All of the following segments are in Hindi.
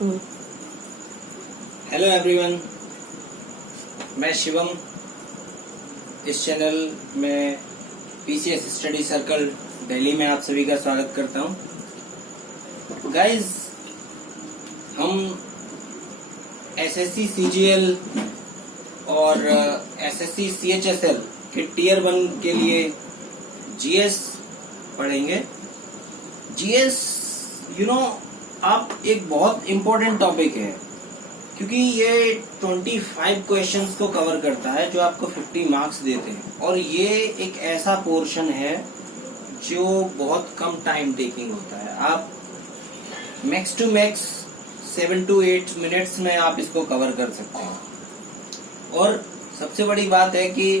हेलो एवरीवन, मैं शिवम। इस चैनल में पीसीएस स्टडी सर्कल दिल्ली में आप सभी का स्वागत करता हूं। गाइस, हम एसएससी सीजीएल और एसएससी सीएचएसएल के टियर 1 के लिए जीएस पढ़ेंगे। जीएस आप एक बहुत इम्पोर्टेंट टॉपिक है, क्योंकि ये 25 क्वेश्चंस को कवर करता है जो आपको 50 मार्क्स देते हैं, और ये एक ऐसा पोर्शन है जो बहुत कम टाइम टेकिंग होता है। आप max to max 7 to 8 minutes में आप इसको कवर कर सकते हैं। और सबसे बड़ी बात है कि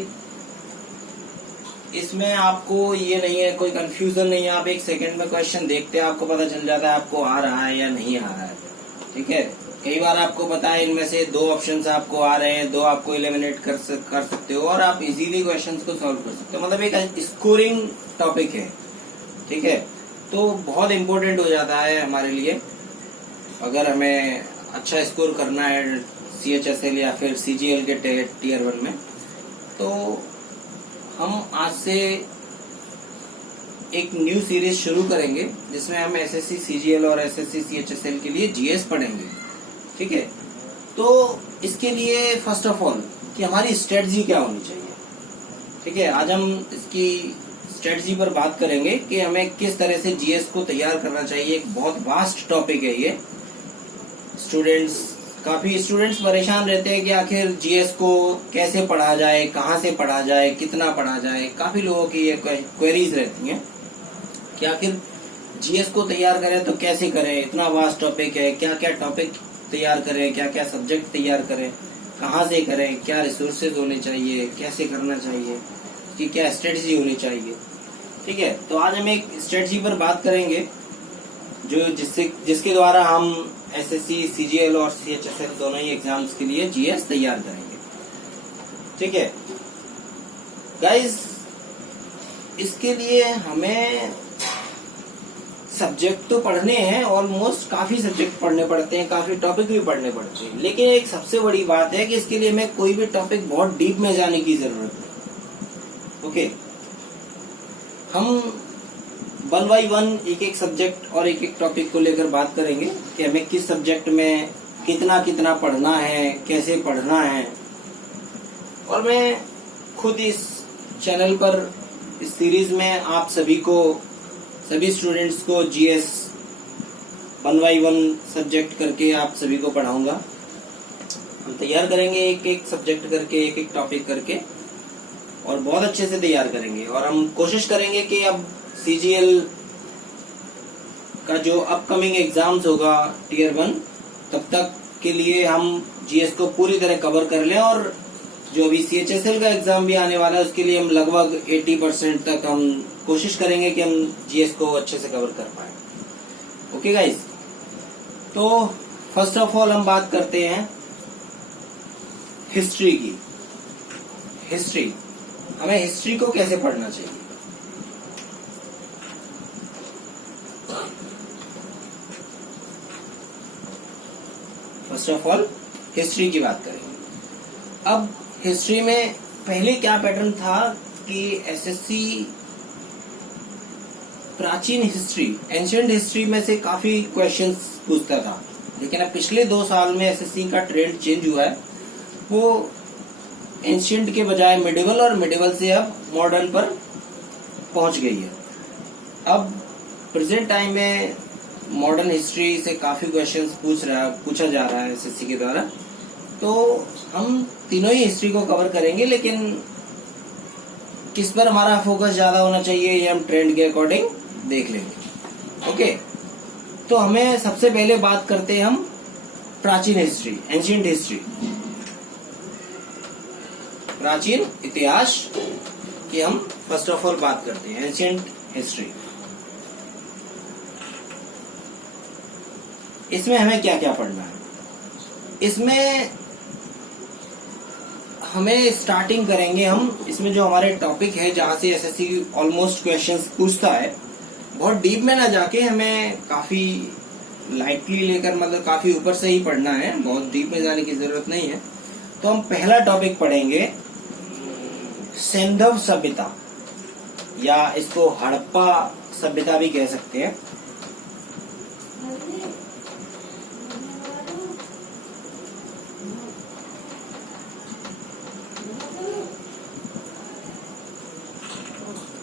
इसमें आपको ये नहीं है, कोई कंफ्यूजन नहीं है। आप एक सेकंड में क्वेश्चन देखते हैं, आपको पता चल जाता है आपको आ रहा है या नहीं आ रहा है। ठीक है, कई बार आपको पता है इनमें से 2 ऑप्शंस आपको आ रहे हैं, 2 आपको एलिमिनेट कर सकते हो और आप इजीली क्वेश्चंस को सॉल्व कर सकते हो। मतलब एक स्कोरिंग टॉपिक है। ठीक है, तो बहुत इम्पोर्टेंट हो जाता है हमारे लिए। अगर हमें अच्छा स्कोर करना है सीएचएसएल या फिर सीजीएल के टियर 1 में, तो हम आज से एक न्यू सीरीज शुरू करेंगे जिसमें हम एसएससी सीजीएल और एसएससी सीएचएसएल के लिए जीएस पढ़ेंगे। ठीक है, तो इसके लिए फर्स्ट ऑफ ऑल कि हमारी स्ट्रेटजी क्या होनी चाहिए। ठीक है, आज हम इसकी स्ट्रेटजी पर बात करेंगे कि हमें किस तरह से जीएस को तैयार करना चाहिए। एक बहुत वास्ट टॉपिक है ये। काफी स्टूडेंट्स परेशान रहते हैं कि आखिर जीएस को कैसे पढ़ा जाए, कहाँ से पढ़ा जाए, कितना पढ़ा जाए। काफी लोगों की ये क्वेरीज रहती हैं कि आखिर जीएस को तैयार करें तो कैसे करें, इतना वास्ट टॉपिक है, क्या क्या टॉपिक तैयार करें, क्या क्या सब्जेक्ट तैयार करें, कहाँ से करें, क्या रिसोर्सेज होने चाहिए, कैसे करना चाहिए, कि क्या स्ट्रेटजी होनी चाहिए। ठीक है, तो आज हम एक स्ट्रेटजी पर बात करेंगे जो जिसके द्वारा हम एसएससी सीजीएल और सीएचएसएल दोनों ही एग्जाम्स के लिए जीएस तैयार करेंगे। ठीक है गाइस, इसके लिए हमें सब्जेक्ट तो पढ़ने हैं, ऑलमोस्ट काफी सब्जेक्ट पढ़ने पड़ते हैं, काफी टॉपिक भी पढ़ने पड़ते हैं। लेकिन एक सबसे बड़ी बात है कि इसके लिए हमें कोई भी टॉपिक बहुत डीप में जाने की जरूरत नहीं। ओके, हम 1 by 1 एक सब्जेक्ट और एक टॉपिक को लेकर बात करेंगे कि हमें किस सब्जेक्ट में कितना कितना पढ़ना है, कैसे पढ़ना है। और मैं खुद इस चैनल पर इस सीरीज में आप सभी स्टूडेंट्स को जीएस 1 by 1 सब्जेक्ट करके आप सभी को पढ़ाऊंगा। हम तैयार करेंगे एक सब्जेक्ट करके, एक टॉपिक करके, और बहुत अच्छे से तैयार करेंगे। और हम कोशिश करेंगे कि अब सीजीएल का जो अपकमिंग एग्जाम्स होगा टियर 1, तब तक के लिए हम जीएस को पूरी तरह कवर कर लें। और जो अभी सीएचएसएल का एग्जाम भी आने वाला है उसके लिए हम लगभग 80% तक हम कोशिश करेंगे कि हम जीएस को अच्छे से कवर कर पाए। ओके गाइस, तो फर्स्ट ऑफ ऑल हम बात करते हैं हिस्ट्री की। हिस्ट्री, हमें हिस्ट्री को कैसे पढ़ना चाहिए। फर्स्ट ऑफ ऑल हिस्ट्री की बात करेंगे। अब हिस्ट्री में पहले क्या पैटर्न था कि एसएससी प्राचीन हिस्ट्री, एंशिएंट हिस्ट्री में से काफी क्वेश्चंस पूछता था। लेकिन अब पिछले 2 साल में एसएससी का ट्रेंड चेंज हुआ है। वो एंशिएंट के बजाय मिडिवल, और मिडिवल से अब मॉडर्न पर पहुंच गई है। अब प्रेजेंट टाइम में मॉडर्न हिस्ट्री से काफी क्वेश्चंस पूछा जा रहा है एसएससी के द्वारा। तो हम तीनों ही हिस्ट्री को कवर करेंगे, लेकिन किस पर हमारा फोकस ज्यादा होना चाहिए ये हम ट्रेंड के अकॉर्डिंग देख लेंगे। ओके, तो हमें सबसे पहले बात करते हैं हम प्राचीन हिस्ट्री, एंशिएंट हिस्ट्री, प्राचीन इतिहास की हम फर्स्ट ऑफ ऑल बात करते हैं, एंशिएंट हिस्ट्री। इसमें हमें क्या क्या पढ़ना है। इसमें हमें स्टार्टिंग करेंगे हम, इसमें जो हमारे टॉपिक है जहाँ से एसएससी ऑलमोस्ट क्वेश्चंस पूछता है, बहुत डीप में ना जाके हमें काफी लाइटली लेकर, मतलब काफी ऊपर से ही पढ़ना है, बहुत डीप में जाने की जरूरत नहीं है। तो हम पहला टॉपिक पढ़ेंगे सिंधव सभ्यता, या इसको हड़प्पा सभ्यता भी कह सकते हैं।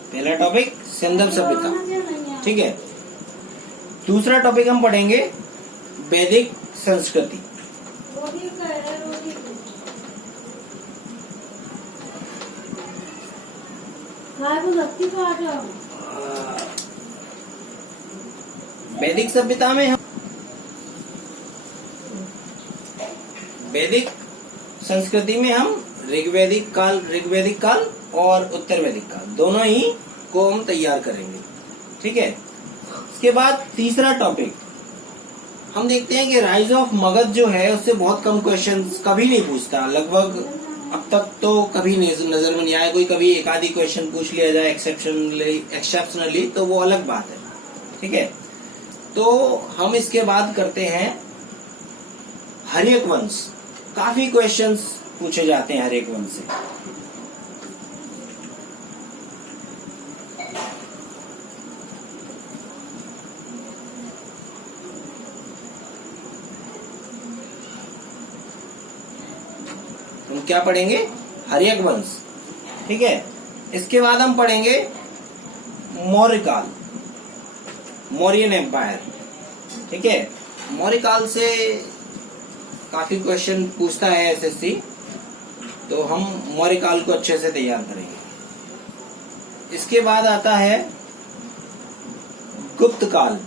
पहला टॉपिक सिंधव सभ्यता, ठीक है। दूसरा टॉपिक हम पढ़ेंगे वैदिक संस्कृति। वैदिक सभ्यता में हम वैदिक संस्कृति में हम ऋग्वैदिक काल और उत्तर वैदिक काल दोनों ही को हम तैयार करेंगे, ठीक है। इसके बाद तीसरा टॉपिक हम देखते हैं कि राइज ऑफ मगध जो है उससे बहुत कम क्वेश्चंस कभी नहीं पूछता, लगभग अब तक तो कभी नजर में नहीं आया। कोई कभी एक आधी क्वेश्चन पूछ लिया जाए एक्सेप्शनली तो वो अलग बात है, ठीक है। तो हम इसके बाद करते हैं हर्यक वंश। काफी क्वेश्चंस पूछे जाते हैं हर्यक वंश से। हम क्या पढ़ेंगे? हर्यक वंश, ठीक है। इसके बाद हम पढ़ेंगे मौर्य काल, मौर्यन एम्पायर, ठीक है। मौर्य काल से काफी क्वेश्चन पूछता है एसएससी, तो हम मौर्य काल को अच्छे से तैयार करेंगे। इसके बाद आता है गुप्त काल।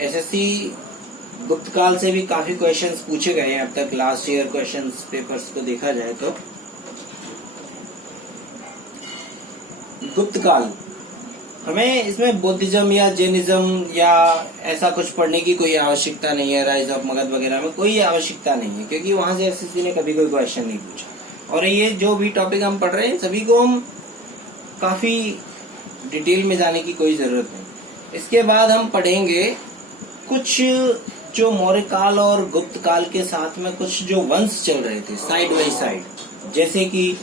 एसएससी गुप्त काल से भी काफी क्वेश्चंस पूछे गए हैं अब तक, लास्ट ईयर क्वेश्चंस पेपर्स को देखा जाए तो। गुप्त काल हमें इसमें बुद्धिज्म या जैनिज्म या ऐसा कुछ पढ़ने की कोई आवश्यकता नहीं है। राइज ऑफ मगध वगैरह में कोई आवश्यकता नहीं है, क्योंकि वहां से एसएससी ने कभी कोई क्वेश्चन नहीं पूछा। और ये जो भी टॉपिक हम पढ़ रहे हैं सभी को हम काफी डिटेल में जाने की कोई जरूरत नहीं। इसके बाद हम पढ़ेंगे कुछ जो मौर्य काल और गुप्त काल के साथ में कुछ जो वंश चल रहे थे साइड बाई साइड, जैसे कि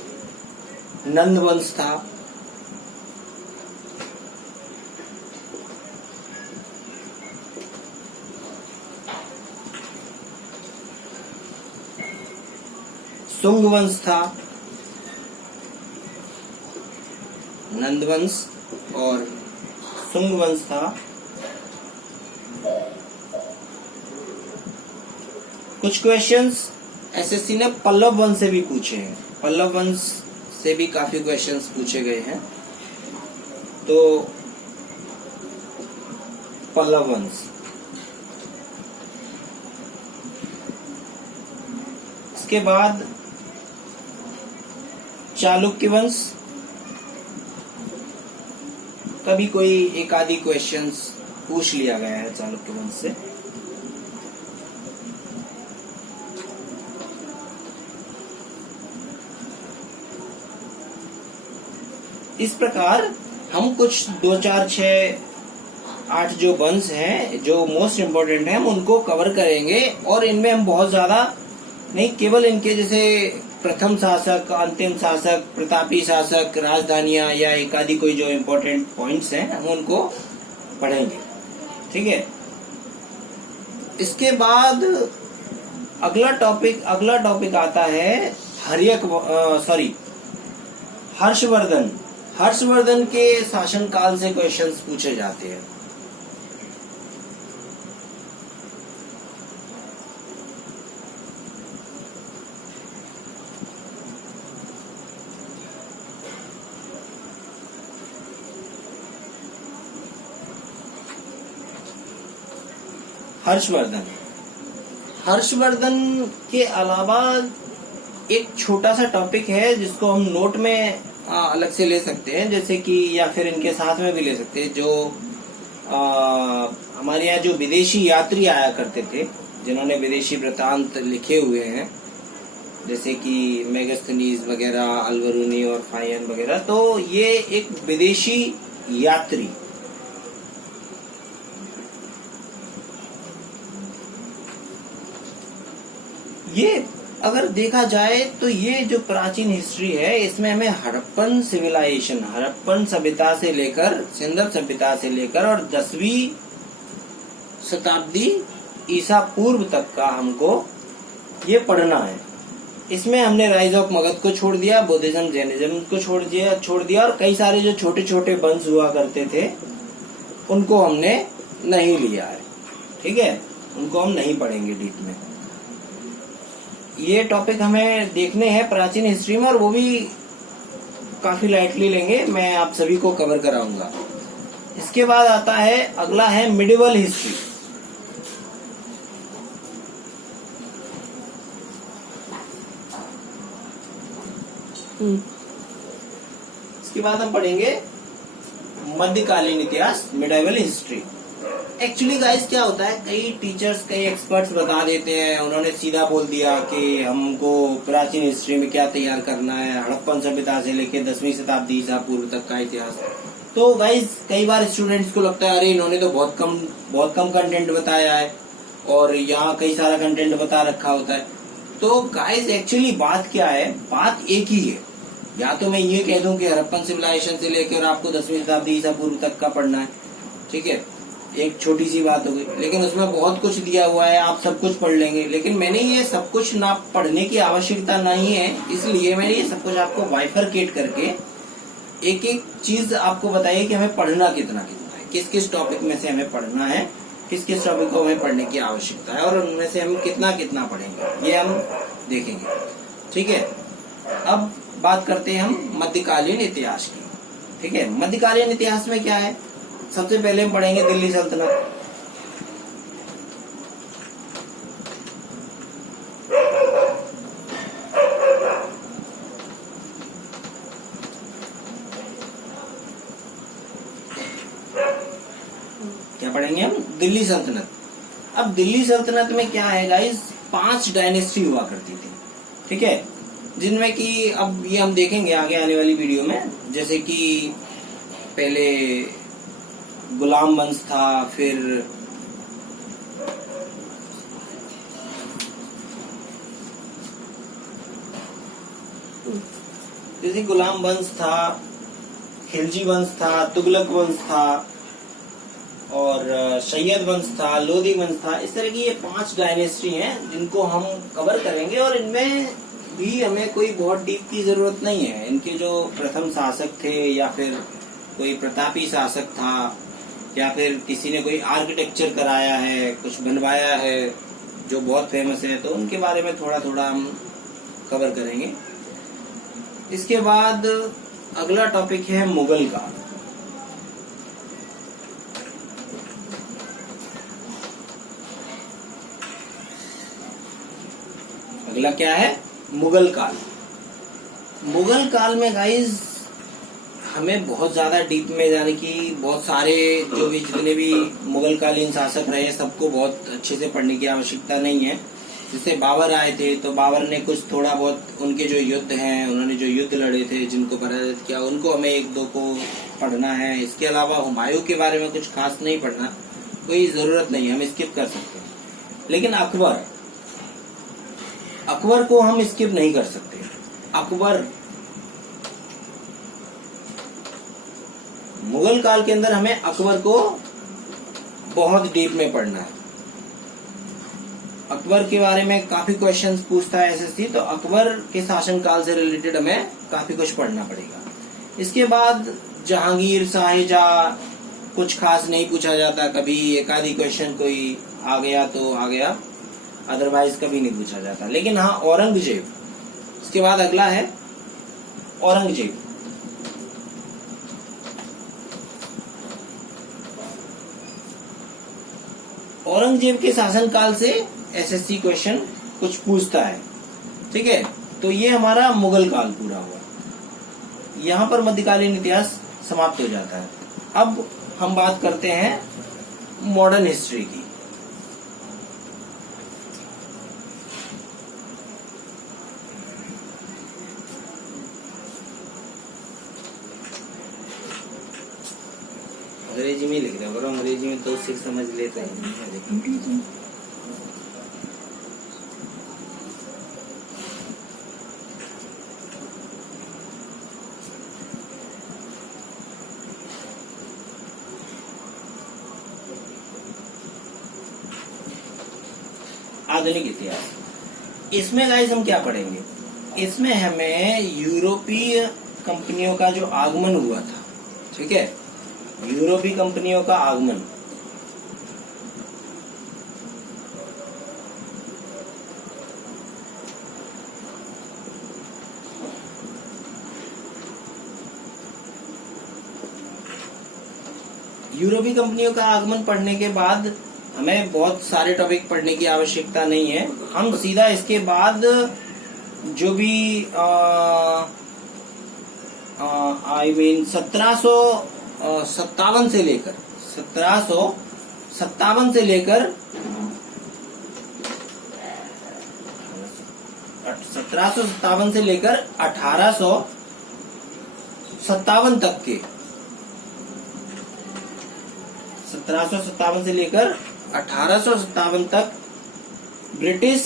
नंद वंश था, सुंग वंश था, नंद वंश और सुंग वंश था। कुछ क्वेश्चंस एसएससी ने पल्लव वंश से भी पूछे हैं, पल्लव वंश से भी काफी क्वेश्चंस पूछे गए हैं। तो पल्लव वंश, इसके बाद चालुक्य वंश, कभी कोई एक आधी क्वेश्चंस पूछ लिया गया है चालुक्य वंश से। इस प्रकार हम कुछ 2, 4, 6, 8 जो वंश हैं जो मोस्ट इम्पोर्टेंट हैं हम उनको कवर करेंगे। और इनमें हम बहुत ज्यादा नहीं, केवल इनके जैसे प्रथम शासक, अंतिम शासक, प्रतापी शासक, राजधानियां या एक आदि कोई जो इम्पोर्टेंट पॉइंट्स हैं हम उनको पढ़ेंगे, ठीक है। इसके बाद अगला टॉपिक आता है हर्षवर्धन। हर्षवर्धन के शासनकाल से क्वेश्चंस पूछे जाते हैं। हर्षवर्धन के अलावा एक छोटा सा टॉपिक है जिसको हम नोट में अलग से ले सकते हैं, जैसे कि या फिर इनके साथ में भी ले सकते हैं। जो हमारे यहाँ जो विदेशी यात्री आया करते थे, जिन्होंने विदेशी वृत्तांत लिखे हुए हैं, जैसे कि मेगास्थनीज वगैरह, अल्बरूनी और फायन वगैरह, तो ये एक विदेशी यात्री ये अगर देखा जाए तो ये जो प्राचीन हिस्ट्री है इसमें हमें हड़प्पन सिविलाइजेशन, हड़प्पन सभ्यता से लेकर सिंधु सभ्यता से लेकर और 10वीं शताब्दी ईसा पूर्व तक का हमको ये पढ़ना है। इसमें हमने राइज ऑफ मगध को छोड़ दिया, बुद्धिज्म जैनिज्म को छोड़ दिया और कई सारे जो छोटे छोटे वंश हुआ करते थे उनको हमने नहीं लिया है। ठीक है, उनको हम नहीं पढ़ेंगे डीप में। ये टॉपिक हमें देखने हैं प्राचीन हिस्ट्री में और वो भी काफी लाइटली लेंगे, मैं आप सभी को कवर कराऊंगा। इसके बाद आता है अगला है मिडिवल हिस्ट्री। इसके बाद हम पढ़ेंगे मध्यकालीन इतिहास, मिडिवल हिस्ट्री। एक्चुअली गाइस क्या होता है, कई टीचर्स कई एक्सपर्ट्स बता देते हैं, उन्होंने सीधा बोल दिया कि हमको प्राचीन हिस्ट्री में क्या तैयार करना है, हड़प्पन सभ्यता से लेकर 10वीं शताब्दी ईसा पूर्व तक का इतिहास। तो गाइस कई बार स्टूडेंट्स को लगता है अरे इन्होंने तो बहुत कम कंटेंट बताया है और यहाँ कई सारा कंटेंट बता रखा होता है। तो गाइस एक्चुअली बात क्या है, बात एक ही है। या तो मैं ये कह दूं कि हड़प्पन सिविलाइजेशन से लेकर आपको 10वीं शताब्दी ईसा पूर्व तक का पढ़ना है, ठीक है, एक छोटी सी बात हो गई, लेकिन उसमें बहुत कुछ दिया हुआ है, आप सब कुछ पढ़ लेंगे। लेकिन मैंने ये सब कुछ ना पढ़ने की आवश्यकता नहीं है, इसलिए मैंने ये सब कुछ आपको बाइफरकेट करके एक एक चीज आपको बताइए कि हमें पढ़ना कितना कितना है, किस किस टॉपिक में से हमें पढ़ना है, किस किस टॉपिक को हमें पढ़ने की आवश्यकता है और उनमें से हम कितना कितना पढ़ेंगे, ये हम देखेंगे। ठीक है, अब बात करते हैं हम मध्यकालीन इतिहास की। ठीक है, मध्यकालीन इतिहास में क्या है, सबसे पहले हम पढ़ेंगे दिल्ली सल्तनत। क्या पढ़ेंगे हम, दिल्ली सल्तनत। अब दिल्ली सल्तनत में क्या है गाइस, 5 डायनेस्टी हुआ करती थी। ठीक है, जिनमें कि अब ये हम देखेंगे आगे आने वाली वीडियो में, जैसे कि पहले गुलाम वंश था, फिर जैसे गुलाम वंश था, खिलजी वंश था, तुगलक वंश था और सैयद वंश था, लोधी वंश था। इस तरह की ये 5 डायनेस्टी हैं जिनको हम कवर करेंगे और इनमें भी हमें कोई बहुत डीप की जरूरत नहीं है। इनके जो प्रथम शासक थे या फिर कोई प्रतापी शासक था या फिर किसी ने कोई आर्किटेक्चर कराया है, कुछ बनवाया है जो बहुत फेमस है, तो उनके बारे में थोड़ा थोड़ा हम कवर करेंगे। इसके बाद अगला टॉपिक है मुगल काल। अगला क्या है, मुगल काल। मुगल काल में गाइस हमें बहुत ज्यादा डीप में जाने की, बहुत सारे जो भी जितने भी मुगल कालीन शासक रहे सबको बहुत अच्छे से पढ़ने की आवश्यकता नहीं है। जैसे बाबर आए थे तो बाबर ने कुछ थोड़ा बहुत उनके जो युद्ध हैं, उन्होंने जो युद्ध लड़े थे, जिनको पराजित किया, उनको हमें 1-2 को पढ़ना है। इसके अलावा हुमायूं के बारे में कुछ खास नहीं पढ़ना, कोई जरूरत नहीं है, हम स्किप कर सकते हैं। लेकिन अकबर को हम स्किप नहीं कर सकते। अकबर, मुगल काल के अंदर हमें अकबर को बहुत डीप में पढ़ना है। अकबर के बारे में काफी क्वेश्चंस पूछता है एसएससी, तो अकबर के शासनकाल से रिलेटेड हमें काफी कुछ पढ़ना पड़ेगा। इसके बाद जहांगीर, शाहजहां, कुछ खास नहीं पूछा जाता, कभी एक आधी क्वेश्चन कोई आ गया तो आ गया, अदरवाइज कभी नहीं पूछा जाता। लेकिन हाँ, औरंगजेब, इसके बाद अगला है औरंगजेब। औरंगजेब के शासनकाल से एसएससी क्वेश्चन कुछ पूछता है। ठीक है, तो ये हमारा मुगल काल पूरा हुआ। यहाँ पर मध्यकालीन इतिहास समाप्त हो जाता है। अब हम बात करते हैं मॉडर्न हिस्ट्री की। अंग्रेजी में लिख दिया करो, अंग्रेजी में तो सिर्फ समझ लेते हैं। आधुनिक इतिहास। इसमें गाइस हम क्या पढ़ेंगे, इसमें हमें यूरोपीय कंपनियों का जो आगमन हुआ था, ठीक है, यूरोपीय कंपनियों का आगमन, यूरोपीय कंपनियों का आगमन पढ़ने के बाद हमें बहुत सारे टॉपिक पढ़ने की आवश्यकता नहीं है। हम सीधा इसके बाद जो भी आई मीन 1757 से लेकर 1757 से लेकर 1857 तक के 1757 से लेकर 1857 तक ब्रिटिश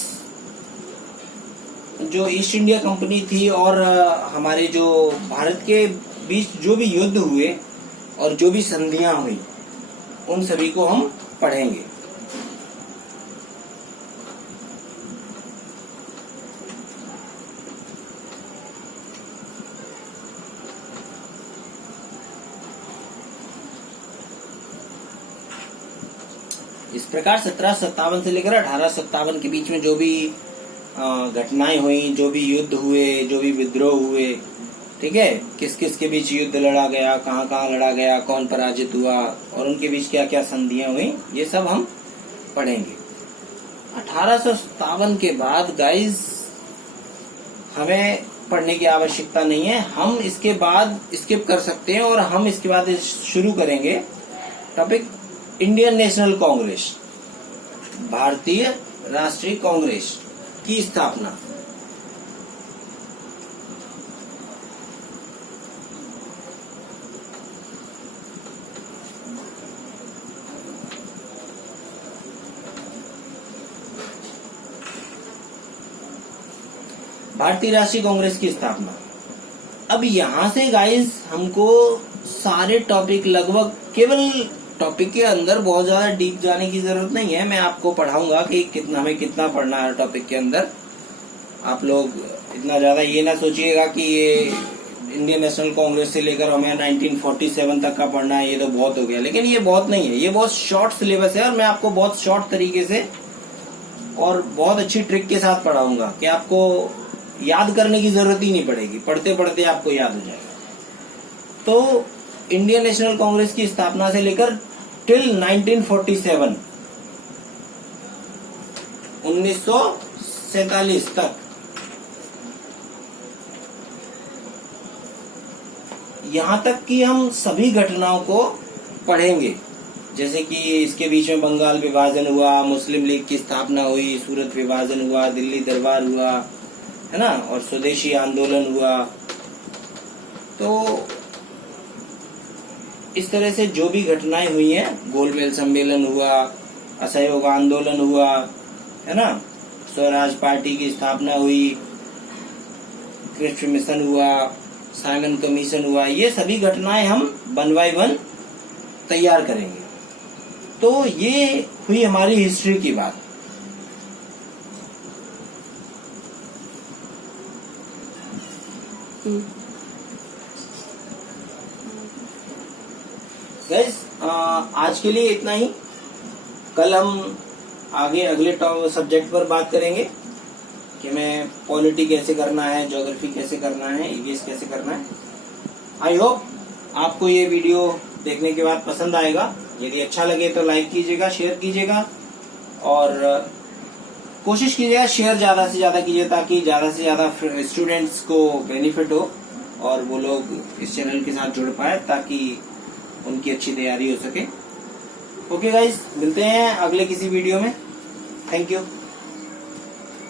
जो ईस्ट इंडिया कंपनी थी और हमारे जो भारत के बीच जो भी युद्ध हुए और जो भी संधियां हुई, उन सभी को हम पढ़ेंगे। इस प्रकार 1757 से लेकर 1857 के बीच में जो भी घटनाएं हुई, जो भी युद्ध हुए, जो भी विद्रोह हुए, ठीक है, किस किस के बीच युद्ध लड़ा गया, कहाँ कहाँ लड़ा गया, कौन पराजित हुआ और उनके बीच क्या क्या संधियां हुई, ये सब हम पढ़ेंगे। 1857 के बाद गाइस हमें पढ़ने की आवश्यकता नहीं है, हम इसके बाद स्किप कर सकते हैं और हम इसके बाद शुरू करेंगे टॉपिक इंडियन नेशनल कांग्रेस, भारतीय राष्ट्रीय कांग्रेस की स्थापना। भारतीय राष्ट्रीय कांग्रेस की स्थापना। अब यहां से गाइस हमको सारे टॉपिक, लगभग केवल टॉपिक के अंदर बहुत ज्यादा डीप जाने की जरूरत नहीं है। मैं आपको पढ़ाऊंगा कि हमें कितना पढ़ना है टॉपिक के अंदर। आप लोग इतना ज्यादा ये ना सोचिएगा कि ये इंडियन नेशनल कांग्रेस से लेकर हमें 1947 तक का पढ़ना है, ये तो बहुत हो गया। लेकिन ये बहुत नहीं है, ये बहुत शॉर्ट सिलेबस है और मैं आपको बहुत शॉर्ट तरीके से और बहुत अच्छी ट्रिक के साथ पढ़ाऊंगा कि आपको याद करने की जरूरत ही नहीं पड़ेगी, पढ़ते पढ़ते आपको याद हो जाएगा। तो इंडियन नेशनल कांग्रेस की स्थापना से लेकर टिल 1947 1947 तक यहां तक कि हम सभी घटनाओं को पढ़ेंगे। जैसे कि इसके बीच में बंगाल विभाजन हुआ, मुस्लिम लीग की स्थापना हुई, सूरत विभाजन हुआ, दिल्ली दरबार हुआ, है ना, और स्वदेशी आंदोलन हुआ। तो इस तरह से जो भी घटनाएं हुई हैं, गोलमेज सम्मेलन हुआ, असहयोग आंदोलन हुआ, है ना, स्वराज पार्टी की स्थापना हुई, क्रिप्स मिशन हुआ, साइमन कमीशन हुआ, ये सभी घटनाएं हम 1 by 1 तैयार करेंगे। तो ये हुई हमारी हिस्ट्री की बात। गाइस आज के लिए इतना ही। कल हम आगे अगले सब्जेक्ट पर बात करेंगे कि हमें पॉलिटी कैसे करना है, ज्योग्राफी कैसे करना है, ईवीएस कैसे करना है। आई होप आपको ये वीडियो देखने के बाद पसंद आएगा। यदि अच्छा लगे तो लाइक कीजिएगा, शेयर कीजिएगा और कोशिश कीजिएगा शेयर ज्यादा से ज्यादा कीजिए ताकि ज्यादा से ज्यादा स्टूडेंट्स को बेनिफिट हो और वो लोग इस चैनल के साथ जुड़ पाए ताकि उनकी अच्छी तैयारी हो सके। ओके गाइस, मिलते हैं अगले किसी वीडियो में। Thank you.